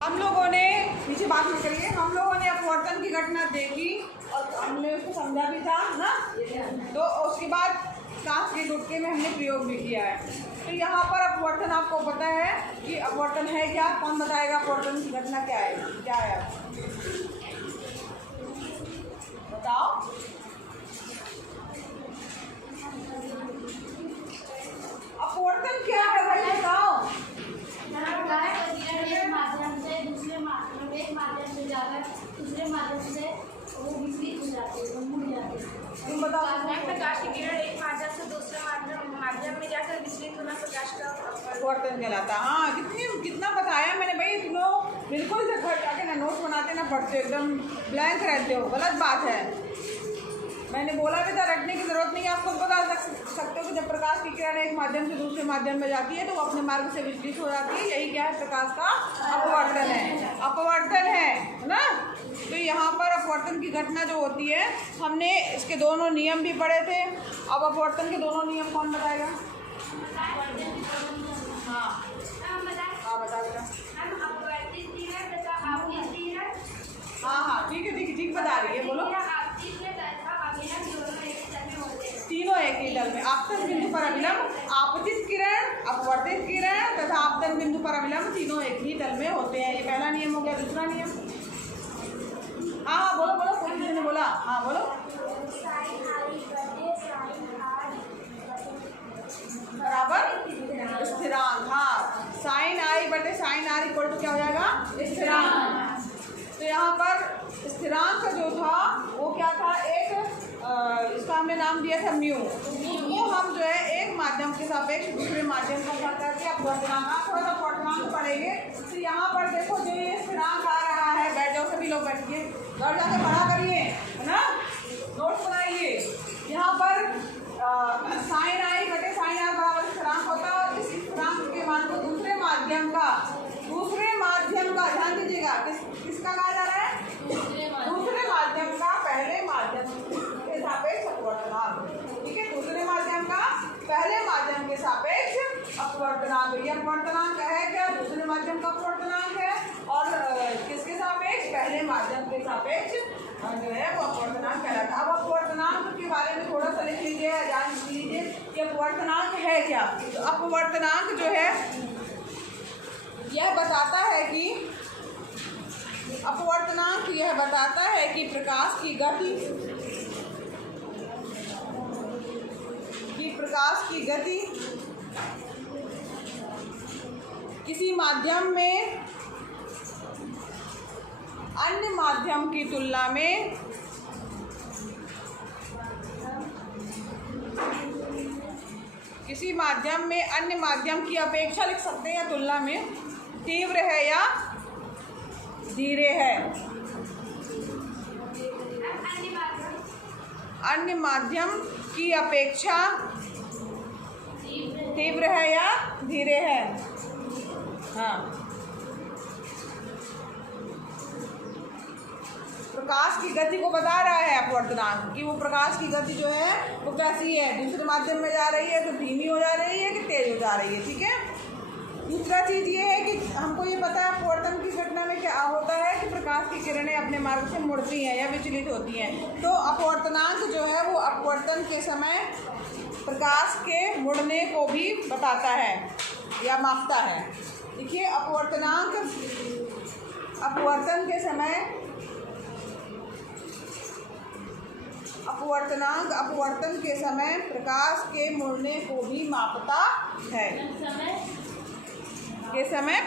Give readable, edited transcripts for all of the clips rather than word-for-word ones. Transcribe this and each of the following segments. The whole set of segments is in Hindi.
हम लोगों ने नीचे बात नहीं करिए। हम लोगों ने अपवर्तन की घटना देखी और हमने उसको समझा भी था ना। तो उसके बाद कांच के गुटके में हमने प्रयोग भी किया है। तो यहाँ पर अपवर्तन आपको पता है कि अपवर्तन है क्या? कौन बताएगा अपवर्तन की घटना क्या है? क्या है बताओ। अपवर्तन क्या है भाई बताओ। दूसरे माध्यम से वो विपरीत हो जाते हैं, मुड़ जाते हैं। तुम बताओ। प्रकाश की किरण एक माध्यम से दूसरे माध्यम में जाकर विचलित होना प्रकाश का अपवर्तन कहलाता है। हाँ, कितना बताया मैंने भाई। तुम लोग बिल्कुल से घर जाके ना नोट बनाते ना पढ़ते हो, एकदम ब्लैंक रहते हो। गलत बात है। मैंने बोला भी था रटने की जरूरत नहीं है। आप खुद बता सकते हो कि जब प्रकाश की किरण एक माध्यम से दूसरे माध्यम में जाती है तो वो अपने मार्ग से विचलित हो जाती है। यही क्या है? प्रकाश का अपवर्तन है। अपवर्तन है ना। तो यहाँ पर अपवर्तन की घटना जो होती है, हमने इसके दोनों नियम भी पढ़े थे। अब अपवर्तन के दोनों नियम कौन बताएगा? हाँ बता बेटा। हाँ ठीक बता रही है, बोलो। तीनों एक ही तल में। आपतन बिंदु पर अभिलंब, आपतित किरण, अपवर्तित किरण तथा आपतन बिंदु पर अभिलंब तीनों एक ही तल में होते हैं। ये पहला नियम हो गया। दूसरा नियम हाँ बोलो कोई किसी ने बोला। हाँ बोलो। बराबर स्थिरांक। हाँ, साइन आई बटे साइन आर इक्वल टू क्या हो जाएगा? स्थिरांक। तो यहाँ पर स्थिरांक जो था वो क्या था? इसका हमने नाम दिया था म्यू। वो हम जो है एक माध्यम के सापेक्ष दूसरे माध्यम का क्या करके अपवर्तनांक, थोड़ा सा अपवर्तनांक पढ़ेंगे। तो यहाँ पर देखो जो ये स्थिरांक आ रहा है, बैठ जाओ सभी लोग, बैठिए, घर जाके पढ़ा करिए, है ना, नोट्स बनाइए। यहाँ पर साइन आई बटे साइन आर बराबर स्थिरांक होता है और इस स्थिरांक के मान को दूसरे माध्यम का ध्यान दीजिएगा, किसका कहा जा रहा है? दूसरे माध्यम का पहले माध्यम के सापेक्ष अपवर्तनांक। ठीक है, दूसरे माध्यम का पहले माध्यम के सापेक्ष अपवर्तनांक। ये अपवर्तनांक है क्या? दूसरे माध्यम का अपवर्तनांक है और किसके सापेक्ष? पहले माध्यम के सापेक्ष जो है वो अपवर्तनांक कहलाता है। अब अपवर्तनांक के बारे में थोड़ा सा लिख लीजिए, जान लीजिए कि अपवर्तनांक है क्या। तो अपवर्तनांक जो है यह बताता है कि अपवर्तनांक यह बताता है कि प्रकाश की गति किसी माध्यम में अन्य माध्यम की तुलना में किसी माध्यम में अन्य माध्यम की अपेक्षा लिख सकते हैं या तुलना में तीव्र है या धीरे है। अन्य माध्यम की अपेक्षा तीव्र है या धीरे है। हाँ, प्रकाश की गति को बता रहा है अपवर्तनांक कि वो प्रकाश की गति जो है वो कैसी है, दूसरे माध्यम में जा रही है तो धीमी हो जा रही है कि तेज हो जा रही है। ठीक है। दूसरा चीज़ ये है कि हमको ये पता है अपवर्तन की घटना में क्या होता है कि प्रकाश की किरणें अपने मार्ग से मुड़ती हैं या विचलित होती हैं। तो अपवर्तनांक जो है वो अपवर्तन के समय प्रकाश के मुड़ने को भी बताता है या मापता है। देखिए, अपवर्तन के समय प्रकाश के मुड़ने को भी मापता है।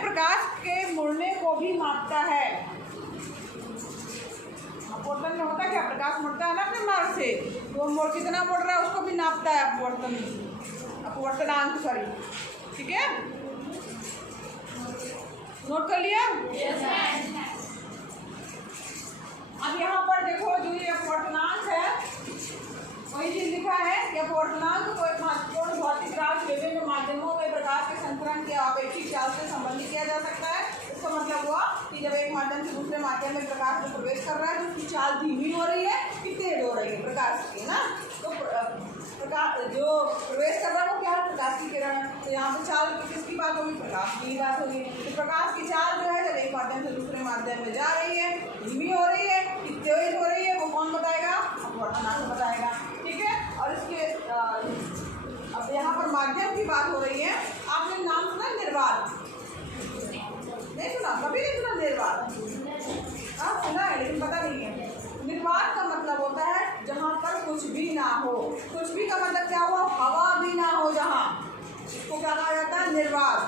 प्रकाश के मुड़ने को भी मापता है। अपवर्तन में होता क्या? प्रकाश मुड़ता है ना अपने मार्ग से, तो वो कितना मुड़ रहा है उसको भी नापता है अपवर्तनांक। सॉरी, ठीक है, नोट कर लिया? अब यहाँ पर देखो जो ये अपवर्तनांक है वही चीज लिखा है कि अपवर्तनांक को एक महत्वपूर्ण भौतिक राशि विभिन्न माध्यमों में प्रकाश के संचरण के अपेक्षित चाल से संबंधित किया जा सकता है। इसका मतलब हुआ कि जब एक माध्यम से दूसरे माध्यम में प्रकाश में प्रवेश कर रहा है तो उसकी चाल धीमी हो रही है कि तेज हो रही है प्रकाश की, ना। तो प्रकाश जो प्रवेश कर रहा है वो क्या है? प्रकाश की किरण। तो यहाँ पे चाल किसकी बात होगी? प्रकाश की बात होगी। तो प्रकाश की चाल जो है जब एक माध्यम से दूसरे माध्यम में जा रही है, धीमी हो रही है कि तेज हो रही है, वो कौन बताएगा? अपवर्तनांक बताएगा। ठीक है। और इसके अब यहाँ पर माध्यम की बात हो रही है। आपने नाम सुना निर्वात? नहीं सुना? कभी नहीं सुना निर्वात? हाँ सुना है लेकिन पता नहीं है। निर्वात का मतलब होता है जहाँ पर कुछ भी ना हो। कुछ भी का मतलब क्या हुआ? हवा भी ना हो जहाँ, उसको क्या कहा जाता है? निर्वात।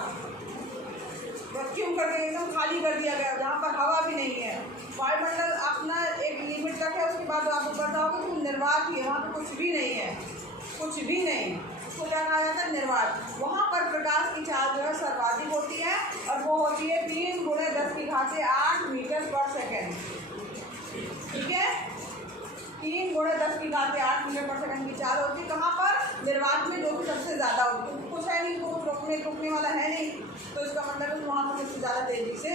वैक्यूम करके एकदम खाली कर दिया गया, जहाँ पर हवा भी नहीं है। वायुमंडल अपना एक लिमिट तक है, उसके बाद आपको पता होगा कि निर्वात ही है, वहाँ पर कुछ भी नहीं है, कुछ भी नहीं। उसको क्या कहा जाता है? निर्वात। वहाँ पर प्रकाश की चाल जो है सर्वाधिक होती है और वो होती है 3 × 10⁸ मीटर पर सेकेंड। ठीक है। 3 × 10⁸ मीटर पर सेकेंड की चाल होती है। कहाँ पर? निर्वात में, जो कि सबसे ज़्यादा होती है। कुछ है नहीं, कुछ रोकने वाला है नहीं, तो इसका मतलब है वहाँ पर सबसे ज़्यादा तेजी से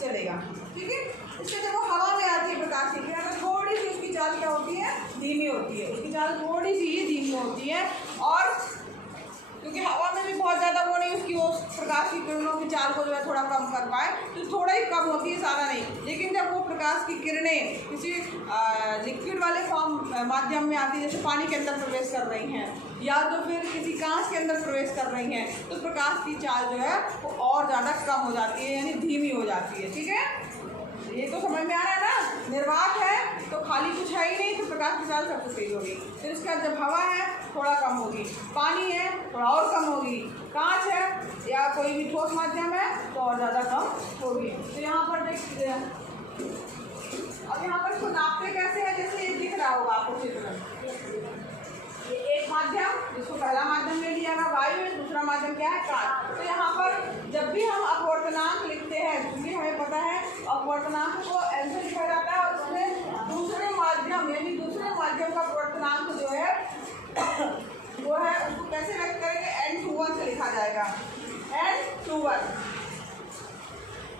चलेगा। ठीक है। इससे जब वो हवा में आती है प्रकाश की किरण, थोड़ी सी उसकी चाल क्या होती है? धीमी होती है। उसकी चाल थोड़ी सी ही धीमी होती है। और क्योंकि हवा में भी बहुत ज़्यादा वो नहीं, उसकी वो प्रकाश की किरणों की चाल को जो है थोड़ा कम कर पाए, तो थोड़ा ही कम होती है, ज़्यादा नहीं। लेकिन जब वो प्रकाश की किरणें किसी लिक्विड वाले फॉर्म माध्यम में आती है, जैसे पानी के अंदर प्रवेश कर रही हैं या तो फिर किसी कांच के अंदर प्रवेश कर रही हैं, तो प्रकाश की चाल जो है वो और ज़्यादा कम हो जाती है, यानी धीमी हो जाती है। ठीक है। ये तो समझ में आ रहा है ना? निर्वात है तो खाली कुछ है ही नहीं, तो प्रकाश की चाल सबसे तेज होगी। फिर उसके बाद जब हवा है थोड़ा कम होगी, पानी है थोड़ा और कम होगी, कांच है या कोई भी ठोस माध्यम है तो और ज़्यादा कम होगी। तो यहाँ पर देखते हैं, अब यहाँ पर इसको नापते कैसे है? जैसे ये दिख रहा होगा आपको चित्र, ये एक माध्यम, जिसको पहला माध्यम ले लिया गया वायु है, दूसरा माध्यम क्या है? कांच। तो यहाँ पर जब भी हम अपवर्तनांक लिखते हैं, क्योंकि हमें पता है अपवर्तनांक को ऐसे लिखा जाता है और उसमें दूसरे माध्यम यानी दूसरे माध्यम का अपवर्तनांक जो है वो है, उसको कैसे व्यक्त करेंगे? n/2 से लिखा जाएगा। n/2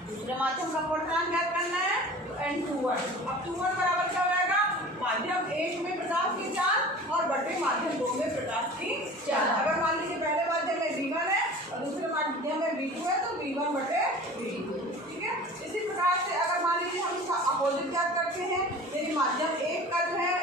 दूसरे माध्यम का अपवर्तनांक ज्ञात करना है तो n/2। अब 2 बराबर क्या हो जाएगा? माध्यम 1 में प्रकाश की चाल और बटे माध्यम 2 में प्रकाश की चाल। अगर मान लीजिए पहले माध्यम में V1 है और दूसरे माध्यम में V2 है तो V1 बटे V2। ठीक है। इसी प्रकार से अगर मान लीजिए हम इसका अपोजिट ज्ञात करते हैं, यदि माध्यम 1 का जो है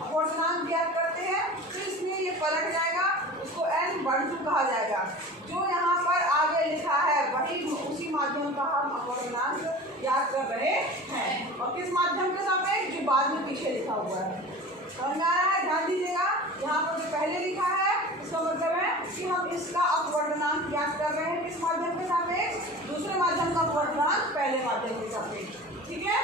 अपवर्तनांक ज्ञात करते हैं, तो इसमें ये पलट जाएगा, उसको n/2 कहा जाएगा। जो यहाँ पर आगे लिखा है वही उसी माध्यम का हम अपवर्तनांक ज्ञात कर रहे हैं। और किस माध्यम के सापेक्ष? जो बाद में पीछे लिखा हुआ है। समझ आ रहा है? ध्यान दीजिएगा, यहाँ पर जो पहले लिखा है इसका मतलब है कि हम इसका अपवर्तनांक ज्ञात कर रहे हैं किस माध्यम के सापेक्ष? दूसरे माध्यम का अपवर्तनांक पहले माध्यम के सापेक्ष। ठीक है।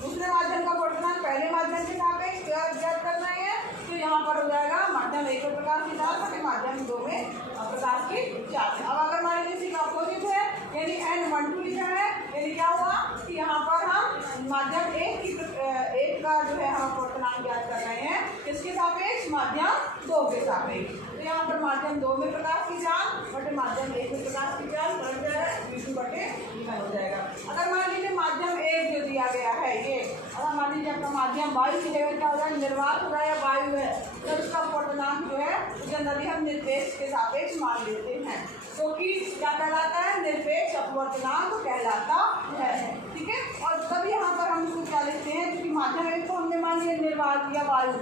दूसरे माध्यम का अपवर्तनांक पहले माध्यम के सापेक्ष ज्ञात करना है, तो यहाँ पर हो जाएगा माध्यम 1 में प्रकाश की चाल बटे माध्यम 2 में प्रकाश की चाल। अब अगर मान लीजिए इसका अपोजिट है यानी n/2 लिखा है, यानी क्या हुआ कि यहाँ पर हम माध्यम 1 का जो है हम अपवर्तनांक ज्ञात कर रहे हैं किसके सापेक्ष? माध्यम 2 के सापेक्ष। तो यहाँ पर माध्यम 2 में प्रकाश की चाल बटे माध्यम 1 में प्रकाश की चाल पलट जाएगा, V2 बटे V1 हो जाएगा। अगर मान लीजिए माध्यम 1 जो दिया गया है ये, अगर मान लीजिए आपका माध्यम वायु की जगह क्या हो जाए? निर्वात हो रहा है, वायु है, तो उसका अपवर्तनांक जो है जनरली हम निरपेक्ष के सापेक्ष मान लेते हैं, तो कि क्या कहलाता है? निरपेक्ष अपवर्तनांक कहलाता है। ठीक है। और तब यहाँ पर हम इसको क्या लिखते हैं? क्योंकि माध्यम 1 को हमने मान लिया निर्वात या वायु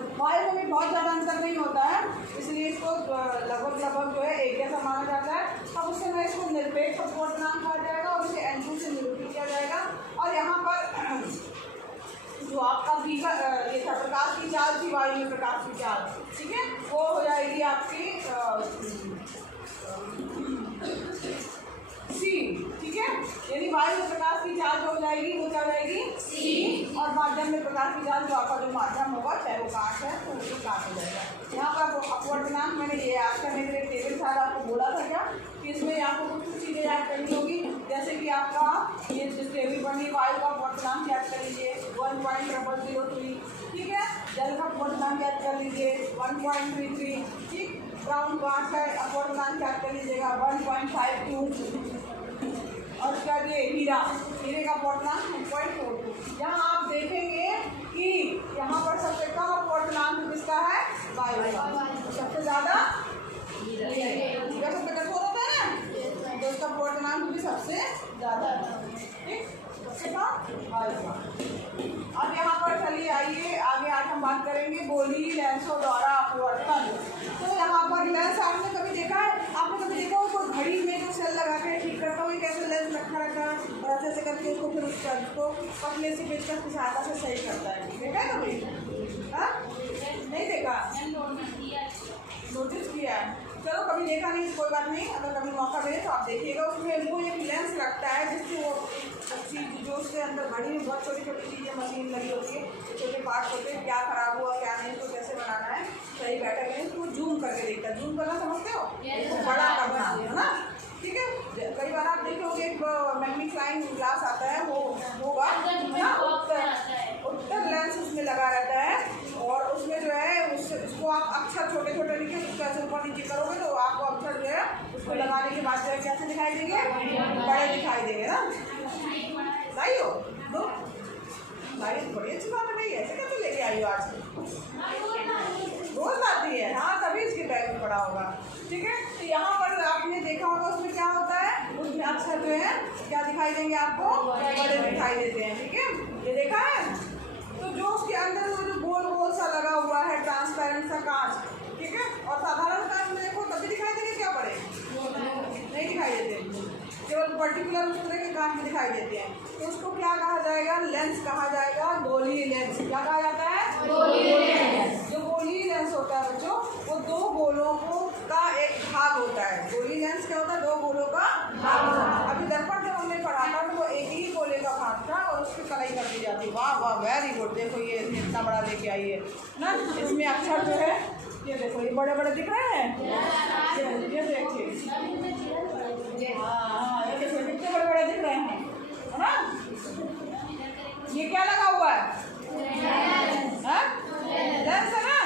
में भी बहुत ज़्यादा अंतर नहीं होता है, इसलिए इसको लगभग जो है एक जैसा माना जाता है। अब उससे मैं इसको निरपेक्ष अपवर्तनांक कहा जाएगा और इसे n/2 से निरूपित किया जाएगा। और यहाँ पर जो आपका ये था प्रकाश की चाल थी, वायु में प्रकाश की चाल, ठीक है, वो हो जाएगी आपकी C। ठीक है। यानी वायु में प्रकाश की चाल जो हो जाएगी वो क्या हो जाएगी? C। और माध्यम में प्रकाश की चाल जो आपका जो माध्यम होगा चाहे वो कांच है तो वो कांच हो जाएगा। यहाँ पर अपवर्तनांक मैंने ये आज का मेरे टेबल सारा आपको बोला था क्या कि इसमें आपको कुछ चीज़ें याद करनी होगी, जैसे कि आपका ये जो टेबल बनी वायु का अपवर्तनांक याद कर लीजिए 1.003। ठीक है। जल का अपवर्तनांक याद कर लीजिए 1.33। ठीक। ब्राउन कांच है, अपवर्तनांक याद कर लीजिएगा 1.52। और क्या ये हीरे का अपवर्तनांक 2.42। यहाँ आप देखेंगे कि यहाँ पर सबसे कम अपवर्तनांक किसका है? वायु का। सबसे ज़्यादा गोली लेंसों द्वारा अपवर्तन। तो यहाँ पर लेंस आपने कभी देखा है, आपने कभी देखा हो कोई घड़ी में जो सेल लगा के ठीक करता हो, कैसे लेंस रखा रहता है और ऐसे ऐसे करके उसको फिर उसको पतले से पेचकस की सहायता से सही करता है। देखा है कभी? हाँ, नहीं देखा, नोटिस किया है। चलो कभी देखा नहीं कोई बात नहीं, अगर कभी मौका मिले तो आप देखिएगा। उसमें वो एक लेंस रखता है जिससे वो चीज़ जो उसके अंदर घड़ी में बहुत छोटी छोटी चीज़ें मशीन लगी होती है, छोटे पार्ट होते हैं, क्या खराब हुआ क्या नहीं, तो कैसे बनाना है, सही बैठा है तो वो जूम करके देखता है। जूम करना समझते हो? बड़ा करना है ना, ठीक है। कई बार आप देखोगे एक मैग्नीफाइंग ग्लास आता है, वो होगा उत्तर लेंस उसमें लगा रहता है और उसमें जो है उसको आप अक्षर छोटे छोटे लिखे, उसको ऐसे ऊपर नीचे करोगे तो आपको अक्षर जो है उसको लगाने के बाद जो है कैसे दिखाई देंगे? बड़े दिखाई देंगे ना। लाई हो दो लाई, बड़ी अच्छी बात है भाई, ऐसे कैसे लेके आई हो आज? रोज आती है, हाँ तभी इसके बैग में पड़ा होगा, ठीक है। तो यहाँ पर आपने देखा होगा उसमें क्या होता है, उसमें अक्षर जो है क्या दिखाई देंगे आपको? बड़े दिखाई देते हैं, ठीक है। ये देखा है? तो जो उसके अंदर वो जो गोल गोल सा लगा हुआ है ट्रांसपेरेंट सा कांच, ठीक है, और साधारण कांच में देखो तभी दिखाई देंगे क्या बड़े? नहीं दिखाई देते, केवल पर्टिकुलर उस तरह के कांच में दिखाई देते हैं। तो उसको क्या कहा जाएगा? लेंस कहा जाएगा, गोली लेंस। क्या कहा जाता है? गोली लेंस। जो गोली लेंस होता है बच्चों, वो दो गोलों का एक भाग होता है। गोली लेंस क्या होता है? दो गोलों का भाग होता है। अभी दर्पण जब हमने पढ़ा था तो वो एक ही गोले का भाग था और उसकी कलाई कर दी जाती। वाह वाह, वेरी गुड। देखो ये इतना बड़ा लेके आई है ना, इसमें अक्षर जो है ये देखो, ये बड़े बड़े दिख रहे हैं, ये देखिए, हाँ ये देखो कितने बड़े बड़े दिख रहे हैं, है ना। ये क्या लगा हुआ है? लेंस है ना।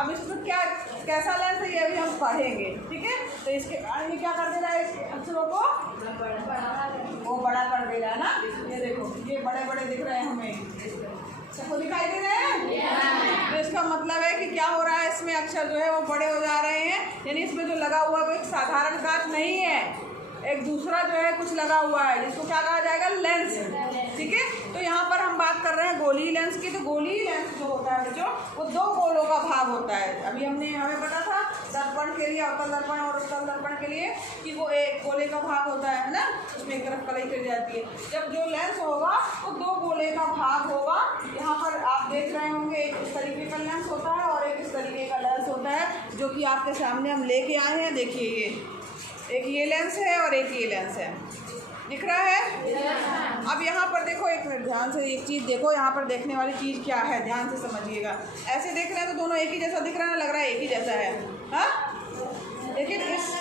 अब इसमें क्या कैसा लेंस है ये अभी हम पढ़ेंगे, ठीक है। तो इसके ये क्या कर दे रहा है? अक्षरों को वो बड़ा कर दे रहा है ना। ये देखो ये बड़े बड़े दिख रहे हैं हमें, सबको दिखाई दे रहे हैं। तो इसका मतलब है कि क्या हो रहा है, इसमें अक्षर जो है वो बड़े हो जा रहे हैं, यानी इसमें जो लगा हुआ है वो एक साधारण कांच नहीं है, एक दूसरा जो है कुछ लगा हुआ है जिसको क्या कहा जाएगा? लेंस, ठीक है। तो यहाँ पर हम बात कर रहे हैं गोली लेंस की। तो गोली लेंस जो होता है बच्चों, वो दो गोलों का भाग होता है। अभी हमें पता था दर्पण के लिए, अवतल दर्पण और उत्तल दर्पण के लिए, कि वो एक गोले का भाग होता है ना, उसमें एक तरफ कलाई कर जाती है। जब जो लेंस होगा वो दो गोले का भाग होगा। यहाँ पर आप देख रहे होंगे एक इस तरीके का लेंस होता है और एक इस तरीके का लेंस होता है, जो कि आपके सामने हम लेके आए हैं। देखिए ये एक ये लेंस है और एक ये लेंस है, दिख रहा है। अब यहाँ पर देखो, एक मिनट ध्यान से एक चीज़ देखो, यहाँ पर देखने वाली चीज़ क्या है, ध्यान से समझिएगा। ऐसे देख रहे हैं तो दोनों एक ही जैसा दिख रहा है ना, लग रहा है एक ही जैसा है, हाँ। लेकिन इस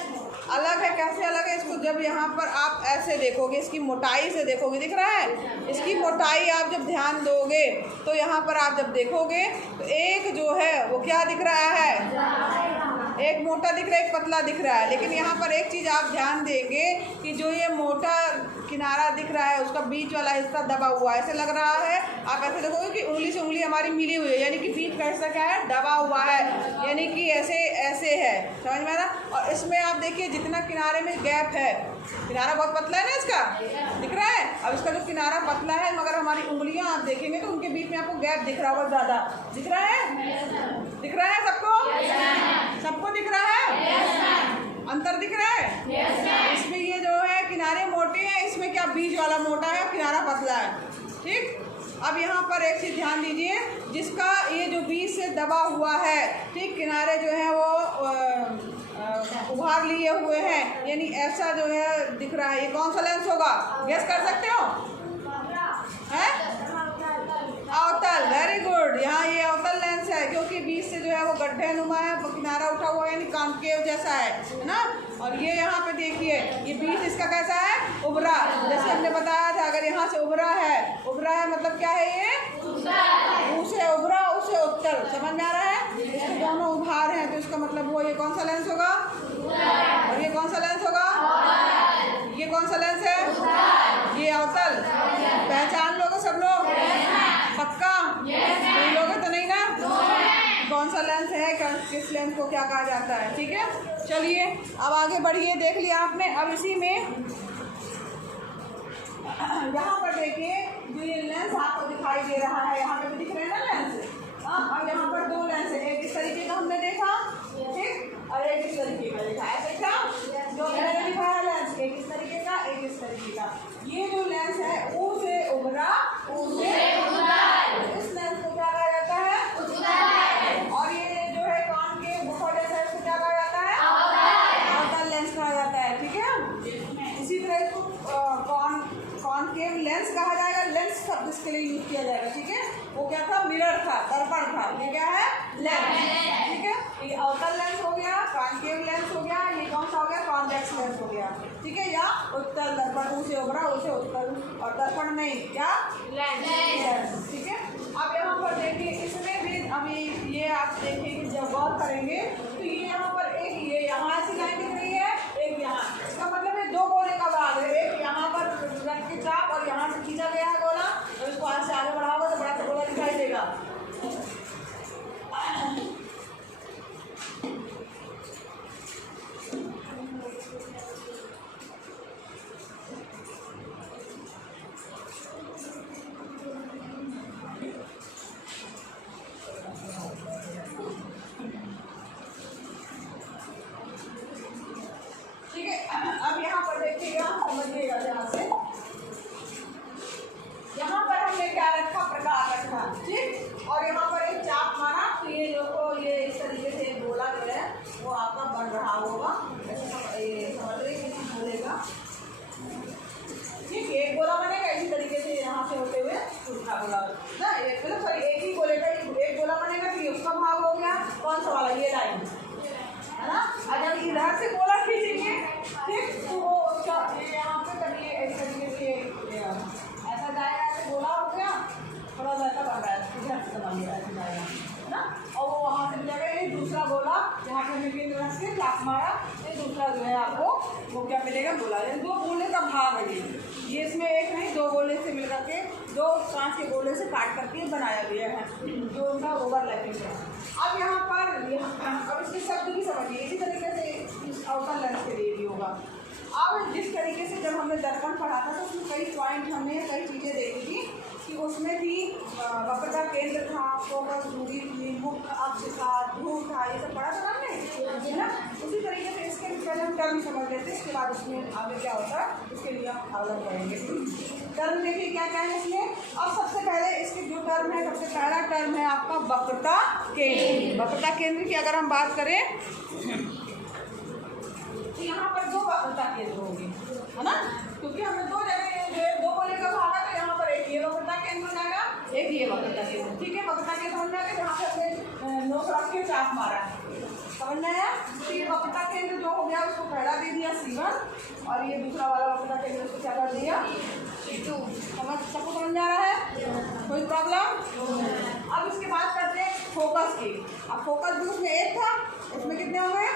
अलग है, कैसे अलग है? इसको जब यहाँ पर आप ऐसे देखोगे, इसकी मोटाई से देखोगे, दिख रहा है इसकी मोटाई, आप जब ध्यान दोगे तो यहाँ पर आप जब देखोगे तो एक जो है वो क्या दिख रहा है? एक मोटा दिख रहा है, एक पतला दिख रहा है। लेकिन यहाँ पर एक चीज़ आप ध्यान देंगे कि जो ये मोटा किनारा दिख रहा है उसका बीच वाला हिस्सा दबा हुआ है, ऐसे लग रहा है। आप ऐसे देखोगे कि उंगली से उंगली हमारी मिली हुई है, यानी कि बीच का हिस्सा क्या है? दबा हुआ है, यानी कि ऐसे ऐसे है, समझ में आ रहा। और इसमें आप देखिए जितना किनारे में गैप है, किनारा बहुत पतला है ना इसका, दिख रहा है। अब इसका जो किनारा पतला है, मगर हमारी उंगलियां आप देखेंगे तो उनके बीच में आपको गैप दिख रहा होगा ज़्यादा, दिख रहा है? दिख रहा है सबको? सबको दिख रहा है? अंतर दिख रहा है? इसमें ये जो है किनारे मोटे हैं, इसमें क्या बीच वाला मोटा है, किनारा पतला है, ठीक। अब यहाँ पर एक चीज़ ध्यान दीजिए, जिसका ये जो बीच से दबा हुआ है, ठीक, किनारे जो है वो उभार लिए हुए हैं, यानी ऐसा जो है दिख रहा है। ये कौन सा लेंस होगा? गेस कर सकते हो? हैं? अवतल, वेरी गुड। यहाँ ये अवतल लेंस है, क्योंकि बीच से जो है वो गड्ढे नुमा है, किनारा उठा हुआ है, यानी कॉन्केव जैसा है ना। और ये यहाँ पे देखिए, ये बीच इसका कैसा है? उभरा। जैसे हमने बताया था, अगर यहाँ से उभरा है मतलब क्या है? ये उसे उभरा, उसे उत्तर, समझ में आ रहा है? इसके दोनों उभार हैं, तो इसका मतलब वो ये कौन सा लेंस होगा? और ये कौन सा लेंस होगा? ये कौन सा लेंस है? ये अवतल। पहचान लोगे सब लोग? पक्का? कोई लोगे तो नहीं ना? कौन सा लेंस है, किस लेंस को क्या कहा जाता है, ठीक है। चलिए अब आगे बढ़िए, देख लिया आपने। अब इसी में यहाँ पर देखिए, जो ये लेंस आपको दिखाई दे रहा है, यहाँ पे भी दिख रहे हैं ना लेंस, हाँ, अब यहाँ पर दो लेंस है, एक इस तरीके का हमने देखा, ठीक, और एक इस तरीके का देखा, ऐसे क्या जो मैंने दिखाया लेंस, एक इस तरीके का, एक इस तरीके का। ये जो लेंस है U से उभरा, इस लेंस को क्या कहा जाता है? और ये जो है कॉनकेव लेंस है इसको क्या कहा जाता है? अवतल लेंस कहा जाता है, ठीक है। इसी तरह इसको कॉनकेव लेंस कहा जाएगा, लेंस शब्द इसके लिए यूज किया जाएगा, ठीक है। वो क्या था? मिरर था, दर्पण था, ये क्या है? लेंस, ठीक है। ये अवतल लेंस हो गया, कॉनकेव लेंस हो गया, ये कौन सा हो गया? कॉन्वेक्स लेंस हो गया, ठीक है। या उत्तल दर्पण, U से उभरा, U से उत्तल, और दर्पण नहीं, क्या? लेंस, ठीक है। अब यहाँ पर देखिए, इसमें भी अभी ये आप देखेंगे जब गौर करेंगे तो ये यहाँ पर एक ये यहाँ ऐसी लाइन दिख रही है, एक यहाँ, इसका मतलब है दो गोले का भाग है, एक यहाँ पर रख के चाप और यहाँ से खींचा गया है गोला, तो इसको आज से आगे बढ़ाओगे तो बड़ा सा गोला दिखाई देगा। ठीक है, अब यहाँ पर देखिएगा, समझिएगा ध्यान से। यहाँ पर हमने क्या रखा? प्रकार रखा, ठीक, और यहाँ पर एक चाप मारा, तो ये जो ये इस तरीके से गोला जो है वो आपका बन रहा होगा, ये समझ रहे किसी गोले का, ठीक, एक गोला बनेगा इसी तरीके से यहाँ से होते हुए दूसरा गोला ना, मतलब सॉरी एक ही गोले का एक गोला बनेगा, फिर उसका भाग हो गया कौन सा वाला? ये लाइन है ना। अगर इधर से गोला खींचेंगे, ठीक, तो वो उसका यहाँ पे कभी इस तरीके से ऐसा जाएगा, ऐसे गोला हो गया, थोड़ा वैसा बन रहा है, इधर से बन गया, ऐसे जाएगा, है ना। और वो वहाँ से जाएगा, ये दूसरा गोला यहाँ पे हमने केंद्र रख के चाप मारा, ये दूसरा जो है आपको वो क्या मिलेगा? गोला। दो गोले का भाग है ये इसमें एक नहीं, दो गोले से मिल करके, दो कांच के गोले से काट करके बनाया गया है, जो उनका ओवरलैपिंग है। अब यहाँ पर अब इसके शब्द भी समझिए, इसी तरीके से इस अवतल लेंस के लिए भी होगा। अब जिस तरीके से जब हमने दर्पण पढ़ा था तो उसमें कई पॉइंट हमने कई चीज़ें देखी थी कि उसमें भी वक्रता केंद्र था, फोकस दूरी थी, मुख्य अक्ष था, ध्रुव था, ये सब पढ़ा था हमने, है ना। उसी तरीके से इसके पहले हम टर्म समझ लेते हैं, इसके बाद उसमें आगे क्या होता है इसके लिए हम आगे बढ़ेंगे। टर्म देखिए क्या क्या है इसमें। अब सबसे पहले इसके जो टर्म है, सबसे पहला टर्म है आपका वक्रता केंद्र। वक्रता केंद्र की अगर हम बात करें तो यहाँ पर दो वक्रता केंद्र होंगे, है ना, क्योंकि हमने दो जगह दो गोले का भाग है, तो यहाँ पर एक ये वक्रता केंद्र हो जाएगा, एक ये वक्रता केंद्र, ठीक है। वक्रता केंद्र समझ में आया, यहाँ पे हमने नोक रख के चाप मारा, समझ में आया। तो ये वक्रता केंद्र जो हो गया उसको पहला दे दिया C1, और ये दूसरा वाला वक्रता केंद्र उसको क्या कर दिया? C2। सबको समझ में आ रहा है? कोई प्रॉब्लम? अब इसके बाद करते हैं फोकस की। अब फोकस भी उसमें एक था, इसमें कितने हो गए?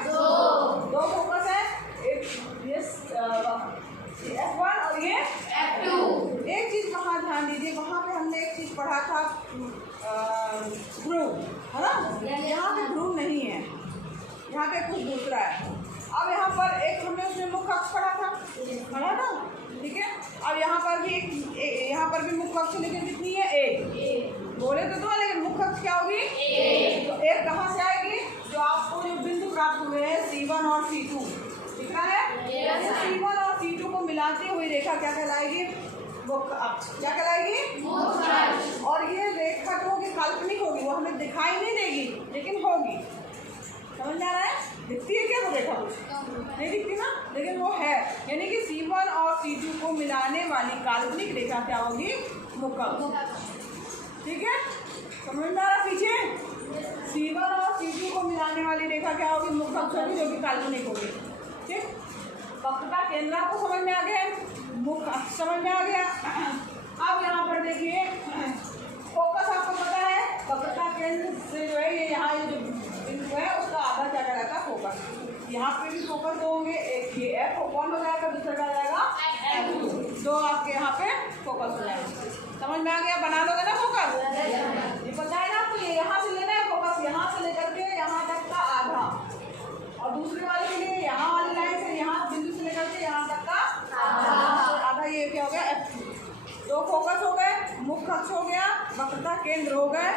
दो फोकस है, एक ये F1 और ये F2। एक चीज वहाँ ध्यान दीजिए, वहाँ पे हमने एक चीज पढ़ा था ध्रुव, है ना। यहाँ पे ध्रुव नहीं है, यहाँ पे कुछ दूसरा है। अब यहाँ पर एक हमने उसमें मुख्य अक्ष पढ़ा था, ठीक है। अब यहाँ पर भी यहाँ पर भी मुख्य अक्ष लेकिन कितनी है? एक। बोले तो दो, लेकिन मुख्य अक्ष क्या होगी? तो एक कहाँ से आएगी? जो आपको जो बिंदु प्राप्त हुए हैं C1 और C2, ठीक है। C1 और C2 को मिलाती हुई रेखा क्या कहलाएगी? मुख्य अक्ष। क्या कहलाएगी? मुख्य अक्ष। और ये रेखा जो होगी काल्पनिक होगी, वो हमें दिखाई नहीं देगी लेकिन होगी, समझ में आ रहा है? दिखती है क्या वो रेखा? कुछ नहीं दिखती ना, लेकिन वो है, यानी कि C1 और C2 को मिलाने वाली काल्पनिक रेखा क्या होगी? मुख्य अक्ष, ठीक है। समझ में आ रहा पीछे? C1 और C2 को मिलाने वाली रेखा क्या होगी? मुख्य अक्ष होगी, जो कि काल्पनिक होगी, ठीक। वक्रता केंद्र आपको समझ में आ गया, मुख्य अक्ष समझ में आ गया। अब यहाँ पर देखिए फोकस आपको पता है, वक्रता केंद्र से जो है ये यहाँ ये जो बिंदु है उसका आधा क्या कहलाता है? फोकस। यहाँ पे भी फोकस दो होंगे, एक ये F1 हो जाएगा, दूसरा क्या जाएगा? F2। दो आपके यहाँ पे फोकस हो जाएगा, समझ में आ गया? बना लोगे ना फोकस? ये पता है ना आपको, ये यहाँ से लेना है फोकस, यहाँ से लेकर के यहाँ तक का आधा, और दूसरे वाले के लिए यहाँ वाली लाइन से यहाँ बिंदु से लेकर के यहाँ तक का आधा। ये क्या हो गया? F2। दो फोकस हो गए, मुख्य अक्ष हो गया, वक्रता केंद्र हो गए,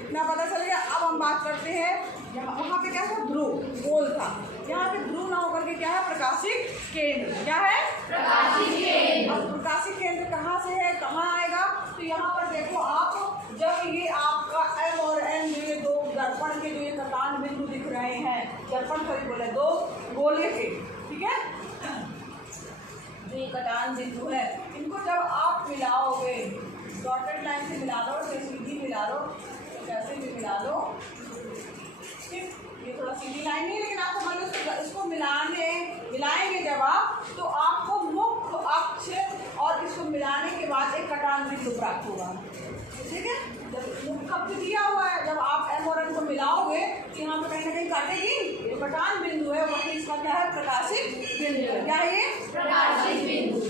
इतना पता चल गया। अब हम बात करते हैं यहाँ, वहाँ पे क्या था, ध्रुव गोल था, यहाँ पे ध्रुव ना होकर के क्या है, प्रकाशिक केंद्र। क्या है, प्रकाशिक केंद्र। अब प्रकाशिक केंद्र कहाँ से है, कहाँ आएगा, तो यहाँ पर देखो आप, जब ये आपका M और N जो ये दो दर्पण के जो ये कटान बिंदु दिख रहे हैं, दर्पण सही बोले, दो गोले के, ठीक है, जो ये कटान बिंदु है, इनको जब आप मिलाओगे, डॉटेड लाइन से मिला लो, चाहे सीधी मिला लो, कैसे भी मिला लो, ठीक, ये थोड़ा सीधी लाइन नहीं, लेकिन आपको मान लो इसको मिलाएंगे जब आप, तो आपको मुख्य अक्ष और इसको मिलाने के बाद एक कटान बिंदु प्राप्त होगा। ठीक है, जब मुख्य अक्ष दिया हुआ है, जब आप M और N को मिलाओगे तो यहाँ पे कहीं ना कहीं काटेगी, ये कटान बिंदु है, वही इसका क्या है, प्रकाशिक बिंदु। क्या है ये, प्रकाशिक बिंदु।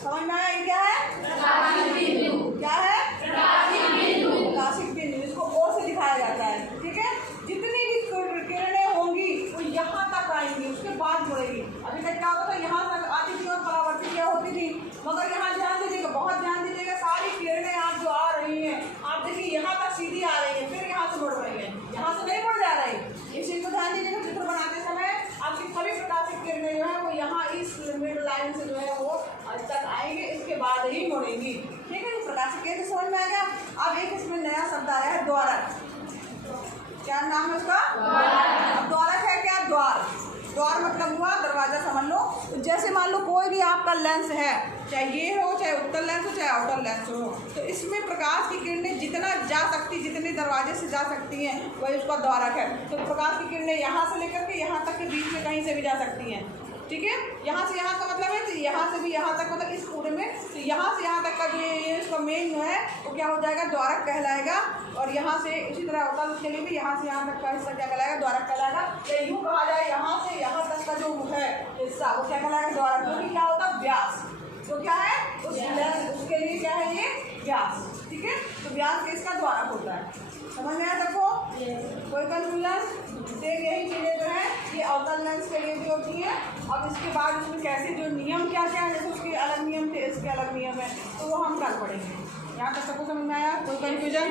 समझ में आया, ये क्या है, प्रकाशिक बिंदु। क्या है, प्रकाशिक बिंदु। प्रकाशिक बिंदु, इसको O से दिखाया जाता है। ठीक है, जितनी भी किरणें होंगी वो यहाँ तक आएंगी, उसके बाद मुड़ेगी। अभी तक क्या होता था, यहाँ तक आती थी और परावर्तित क्या होती थी, मगर यहाँ ध्यान दीजिएगा, बहुत ध्यान दीजिएगा, सारी किरणें आप जो आ रही हैं, आप देखिए यहाँ तक सीधी आ रही है, फिर यहाँ से मुड़ रही है, यहाँ से नहीं मुड़ जा रही। इस चीज़ को ध्यान दीजिएगा, चित्र बनाते समय आपकी सभी प्रकाशिक किरणें जो है वो यहाँ इस मिड लाइन से जो है वो आज तक आएंगे, इसके बाद ही मुड़ेंगी। ठीक है, प्रकाशिक केंद्र समझ में आ गया। अब एक इसमें नया शब्द आया है, द्वारक। क्या नाम है उसका, अब द्वारक है क्या, द्वार। द्वार मतलब हुआ दरवाजा, समझ लो। जैसे मान लो कोई भी आपका लेंस है, चाहे ये हो, चाहे उत्तल लेंस हो, चाहे आउटर लेंस हो, तो इसमें प्रकाश की किरणें जितना जा सकती, जितने दरवाजे से जा सकती हैं, वही उसका द्वारक है। तो प्रकाश की किरणें यहाँ से लेकर के यहाँ तक के बीच में कहीं से भी जा सकती हैं। ठीक है, यहाँ से यहाँ का मतलब है, तो यहाँ से भी यहाँ तक, मतलब इस पूरे में, तो यहाँ से यहाँ तक का जो ये इसका मेन जो है वो क्या हो जाएगा, द्वारक कहलाएगा। और यहाँ से इसी तरह अवतल के लिए भी यहाँ से यहाँ तक का हिस्सा क्या कहलाएगा, द्वारक कहलाएगा। या यूँ कहा जाए, यहाँ से यहाँ तक का जो है हिस्सा वो क्या कहलाएगा, द्वारक। क्योंकि क्या होता है, व्यास, तो क्या है उसके लिए क्या है, ये व्यास। ठीक है, तो व्यास किसका, द्वारक होता है। समझ में आया सबको, कोई कंफ्यूजन। सेम यही चीज़ें जो है ये अवतल लेंस के लिए भी होती है। अब इसके बाद उसमें कैसे जो नियम क्या क्या है, जैसे उसके अलग नियम थे, इसके अलग नियम है, तो वो हम कल पढ़ेंगे। यहाँ तक सबको समझ में आया, कोई कंफ्यूजन।